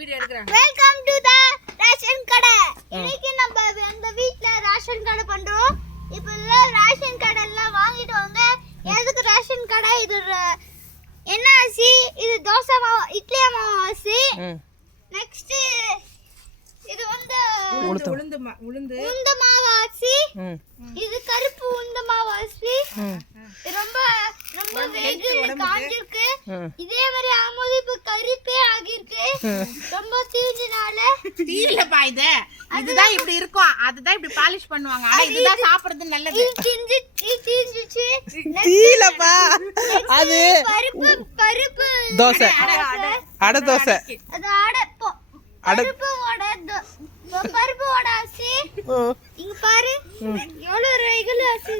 Video எடுக்கறாங்க. Welcome to the ration கடை. இன்னைக்கு நம்ம அந்த வீட்ல ரேஷன் கடை பண்றோம். இப்போ ரேஷன் கடை எல்லாம் வாங்கிட்டு வாங்க. எதுக்கு ரேஷன் கடை? இது என்ன அரிசி? இது தோசை மாவு, இட்லி மாவு அரிசி. நெக்ஸ்ட் இது வந்து உளுந்து மாவு அரிசி. இது கருப்பு உளுந்து மாவு அரிசி. ரொம்ப ரொம்ப வெயில் காஞ்சிருக்கு. இதே மாதிரி ஆகும்போது இப்ப கருப்பே ஆகிருக்கு. ரொம்ப தீஞ்சனால தீயலப்பா இதுதான் இப்படி இருக்கும். அதுதான் இப்படி பாலிஷ் பண்ணுவாங்க. ஆனா இதுதான் சாப்பிடுறது நல்லது. தீஞ்சிச்சு தீயலப்பா. அது பருப்பு தோசை, அடை தோசை. அது பருப்பு வடை அரிசி. இங்க பாரு எவ்வளவு ரெகுலர் அரிசி.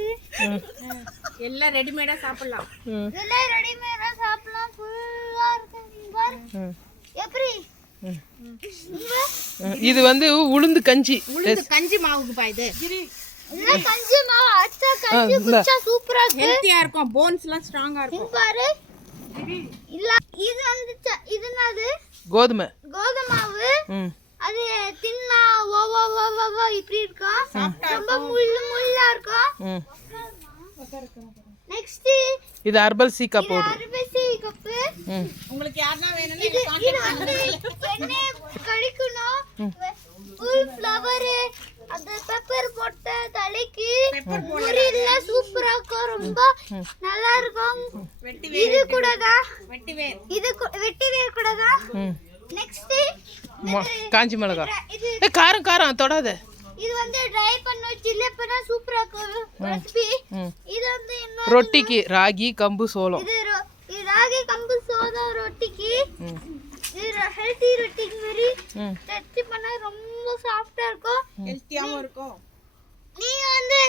எல்லாம் ரெடிமேடா சாப்பிடலாம். இதெல்லாம் ரெடிமேடா சாப்பிடலாம். ஃபுல்லா இருக்கு. இங்க பாரு எப்படி. இது வந்து உளுந்து கஞ்சி. கஞ்சி மாவுக்குப்பா இது. இது கஞ்சி மாவு. அச்சா கஞ்சி குடிச்சா சூப்பரா இருக்கு. ஹெல்தியா இருக்கும். போன்ஸ் எல்லாம் ஸ்ட்ராங்கா இருக்கும். இங்க பாரு. இல்ல இது வந்து இது என்னது? கோதுமை மாவு. அது தின்னா இப்படி இருக்கும். ரொம்ப முள்ளா இருக்கும். நெக்ஸ்ட் இது herbal shikakai powder. Herbal shikakai cup. உங்களுக்கு யாரனா வேணும்னா இது வந்து எண்ணெய் கடிக்கணும். ஃபுல் ஃப்ளவர் அந்த பெப்பர் போட்ட தலைக்கு முறில சூப்பரா இருக்கும். ரொம்ப நல்லா இருக்கும். இது கூட தான் வெட்டி வேர் கூட தான். நெக்ஸ்ட் காஞ்சி மிளகாய். காரம் தொடாத. இது வந்து ட்ரை பண்ண சில்லி பண்ணா சூப்பரா இருக்கும் ரெசிபி. இது வந்து ரொட்டிக்கு ராகி கம்பு சோளம். இது ராகி கம்பு சோளம் ரொட்டிக்கு. இது ஹெல்தி ரொட்டி மாதிரி டெஸ்ட் பண்ணா ரொம்ப சாஃப்ட்டா இருக்கும். ஹெல்தியாவும் இருக்கும். நீங்க வந்து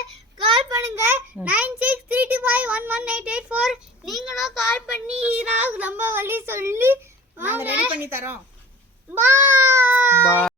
கால் பண்ணுங்க 9632511884. நீங்களும் கால் பண்ணி நான் நம்ம வழி சொல்லி நாங்க ரெடி பண்ணி தரோம். பாய்.